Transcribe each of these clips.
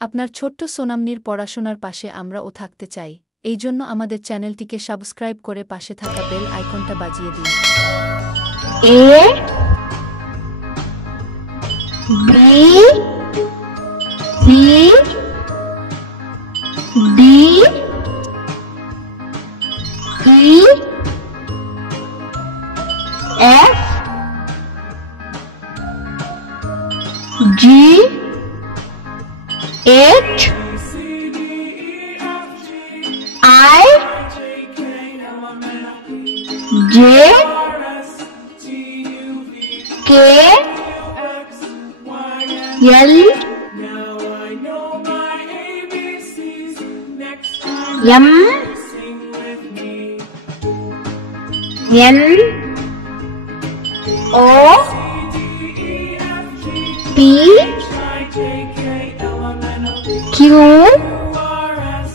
আপনার ছোট্ট সোনামনির পড়াশোনার পাশে আমরাও থাকতে চাই। এই জন্য আমাদের চ্যানেলটিকে সাবস্ক্রাইব করে পাশে থাকা বেল আইকনটা বাজিয়ে দিন। A B C D E F G H I J K L M N O P Q R S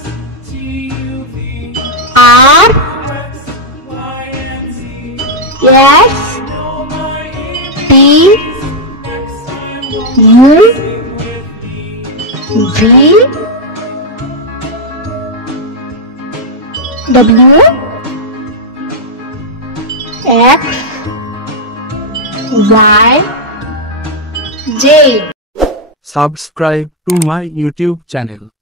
T U V W X Y Z. Subscribe to my YouTube channel.